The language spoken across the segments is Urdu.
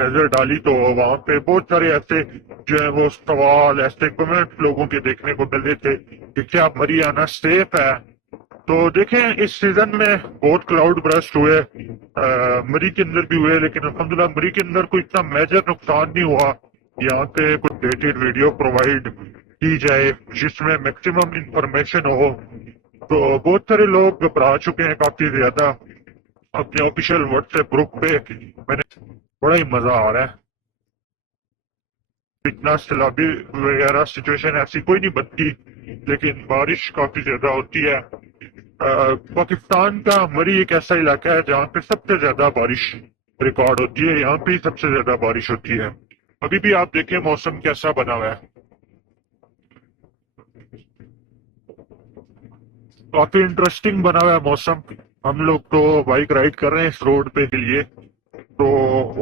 نظر ڈالی تو وہاں پہ بہت سارے ایسے جو ہے وہ سوال، ایسے کمنٹ لوگوں کے دیکھنے کو مل رہے تھے کہ کیا مری آنا سیف ہے. تو دیکھیں اس سیزن میں بہت کلاؤڈ برسٹ ہوئے، مری کے اندر بھی ہوئے، لیکن الحمدللہ مری کے اندر کوئی اتنا میجر نقصان نہیں ہوا. یہاں پہ کوئی ڈیٹیڈ ویڈیو پرووائڈ کی جائے جس میں میکسیمم انفارمیشن ہو. تو بہت سارے لوگ گھبرا چکے ہیں کافی زیادہ. اپنے آفیشیل واٹس ایپ گروپ پہ میں نے بڑا ہی مزہ آ رہا ہے. اتنا سیلابی وغیرہ سچویشن ایسی کوئی نہیں بنتی، لیکن بارش کافی زیادہ ہوتی ہے. پاکستان کا مری ایک ایسا علاقہ ہے جہاں پہ سب سے زیادہ بارش ریکارڈ ہوتی ہے، یہاں پہ سب سے زیادہ بارش ہوتی ہے. ابھی بھی آپ دیکھیں موسم کیسا بنا ہوا ہے، کافی انٹرسٹنگ بنا ہوا ہے موسم. ہم لوگ تو بائک رائڈ کر رہے ہیں اس روڈ پہ کے لیے. تو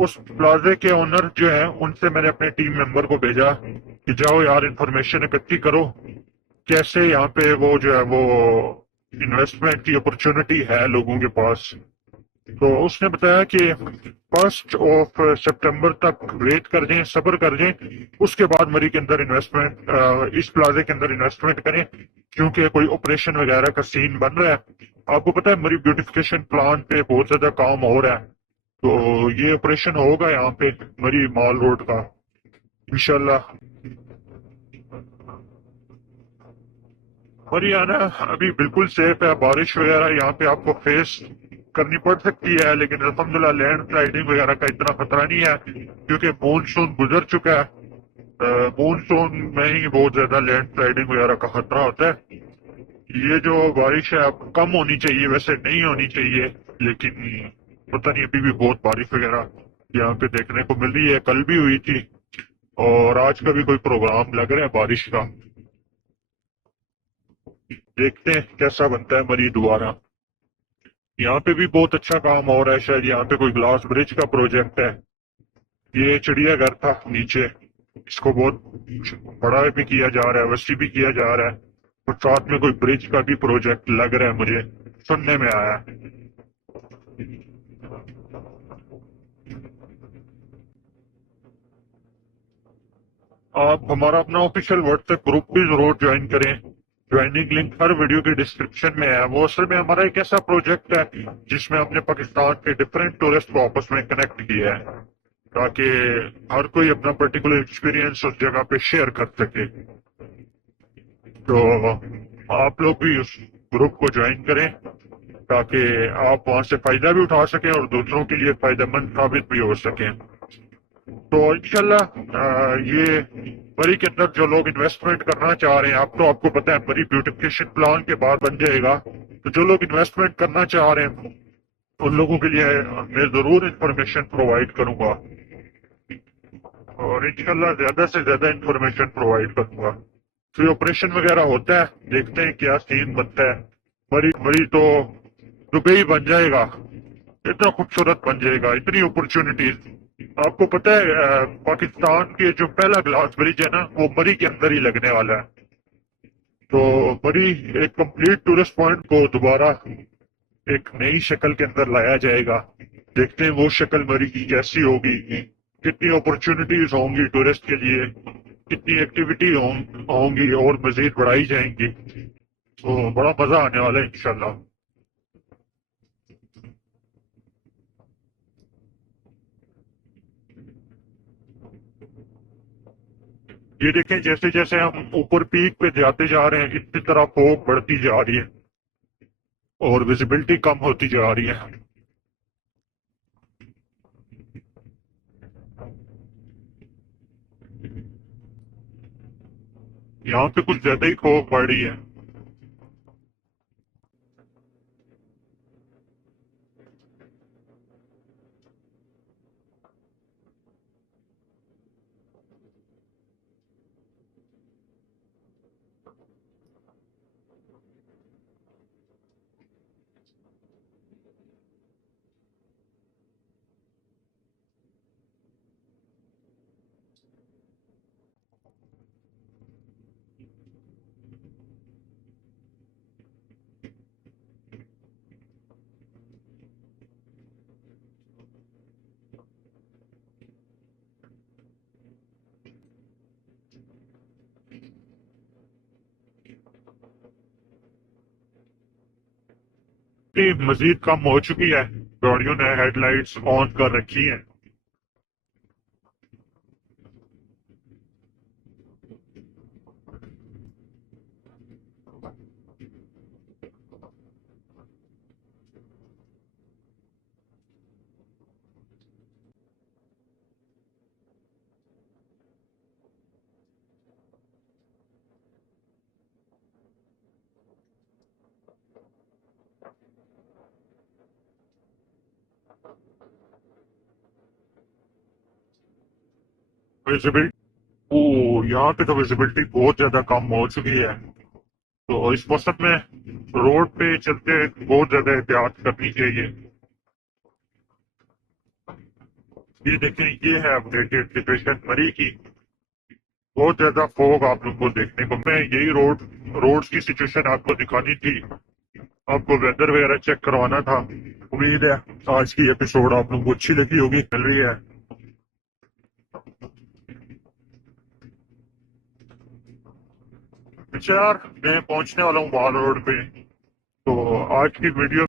اس پلازے کے اونر جو ہیں ان سے میں نے اپنے ٹیم ممبر کو بھیجا کہ جاؤ یار انفارمیشن اکٹھی کرو، کیسے یہاں پہ وہ جو ہے وہ انویسٹمنٹ کی اپرچونٹی ہے لوگوں کے پاس. تو اس نے بتایا کہ 1 سپٹمبر تک ویٹ کر دیں، صبر کر دیں، اس کے بعد مری کے اندر انویسٹمنٹ، اس پلازے کے اندر انویسٹمنٹ کریں، کیونکہ کوئی آپریشن وغیرہ کا سین بن رہا ہے. آپ کو پتا ہے مری بیوٹیفیکیشن پلان پہ بہت زیادہ کام ہو رہا ہے. تو یہ آپریشن ہوگا یہاں پہ مری مال روڈ کا انشاءاللہ. مری آنا ابھی بالکل سیف ہے. بارش وغیرہ یہاں پہ آپ کو فیس کرنی پڑ سکتی ہے، لیکن الحمدللہ لینڈ سلائڈنگ وغیرہ کا اتنا خطرہ نہیں ہے کیونکہ مونسون گزر چکا ہے. مونسون میں ہی بہت زیادہ لینڈ سلائڈنگ وغیرہ کا خطرہ ہوتا ہے. یہ جو بارش ہے اب کم ہونی چاہیے، ویسے نہیں ہونی چاہیے، لیکن پتہ نہیں ابھی بھی بہت بارش وغیرہ یہاں پہ دیکھنے کو مل رہی ہے. کل بھی ہوئی تھی اور آج کا بھی کوئی پروگرام لگ رہا ہے بارش کا. دیکھتے ہیں کیسا بنتا ہے مری دوبارہ. یہاں پہ بھی بہت اچھا کام ہو رہا ہے، شاید یہاں پہ کوئی گلاس برج کا پروجیکٹ ہے. یہ چڑیا گھر تھا نیچے، اس کو بہت بڑا بھی کیا جا رہا ہے، وسیع بھی کیا جا رہا ہے، اور ساتھ میں کوئی برج کا بھی پروجیکٹ لگ رہا ہے، مجھے سننے میں آیا. آپ ہمارا اپنا آفیشیل واٹس ایپ گروپ بھی ضرور جوائن کریں. جوائننگ لنک ہر ویڈیو کے ڈسکرپشن میں ہے. وہ اصل میں ہمارا ایک ایسا پروجیکٹ ہے جس میں ہم نے پاکستان کے ڈفرینٹ ٹورسٹ کو آپس میں کنیکٹ کیا ہے تاکہ ہر کوئی اپنا پرٹیکولر ایکسپیرینس اس جگہ پہ شیئر کر سکے. تو آپ لوگ بھی اس گروپ کو جوائن کریں تاکہ آپ وہاں سے فائدہ بھی اٹھا سکیں اور دوسروں کے لیے فائدہ مند ثابت بھی ہو سکیں. تو انشاءاللہ یہ مری کے اندر جو لوگ انویسٹمنٹ کرنا چاہ رہے ہیں، آپ کو پتہ ہے مری بیوٹیفیکیشن پلان کے بعد بن جائے گا، تو جو لوگ انویسٹمنٹ کرنا چاہ رہے ہیں ان لوگوں کے لیے میں ضرور انفارمیشن پرووائڈ کروں گا، اور انشاءاللہ زیادہ سے زیادہ انفارمیشن پرووائڈ کروں گا. تو آپریشن وغیرہ ہوتا ہے، دیکھتے ہیں کیا سین بنتا ہے. مری تو دبئی بن جائے گا، اتنا خوبصورت بن جائے گا، اتنی اپرچونٹیز. آپ کو پتہ ہے پاکستان کے جو پہلا گلاس برج ہے نا وہ مری کے اندر ہی لگنے والا ہے. تو مری ایک کمپلیٹ ٹورسٹ پوائنٹ کو دوبارہ ایک نئی شکل کے اندر لایا جائے گا. دیکھتے ہیں وہ شکل مری کی کیسی ہوگی، کتنی اپرچونٹیز ہوں گی ٹورسٹ کے لیے، کتنی ایکٹیویٹی ہوں گی اور مزید بڑھائی جائیں گی. تو بڑا مزہ آنے والا ہے انشاءاللہ. یہ دیکھیں جیسے جیسے ہم اوپر پیک پہ جاتے جا رہے ہیں اتنی طرح فوگ بڑھتی جا رہی ہے اور ویزیبلٹی کم ہوتی جا رہی ہے. یہاں پہ کچھ زیادہ ہی فوگ بڑھ رہی ہے. وزبلٹی مزید کم ہو چکی ہے، گاڑیوں نے ہیڈ لائٹس آن کر رکھی ہیں۔ ویزیبلٹی یہاں پہ تو ویزیبلٹی بہت زیادہ کم ہو چکی ہے، تو اس موسم میں روڈ پہ چلتے بہت زیادہ احتیاط کرنی چاہیے۔ یہ دیکھیں، یہ ہے اپڈیٹڈ سچویشن مری کی، بہت زیادہ فوگ آپ لوگ کو دیکھنے کو، میں یہی روڈز کی سچویشن آپ کو دکھانی تھی، آپ کو ویدر وغیرہ چیک کروانا تھا۔ امید ہے آج کی ایپیسوڈ آپ لوگ کو اچھی لگی ہوگی، مل رہی ہے۔ اچھا یار، میں پہنچنے والا ہوں وال روڈ پہ، تو آج کی ویڈیو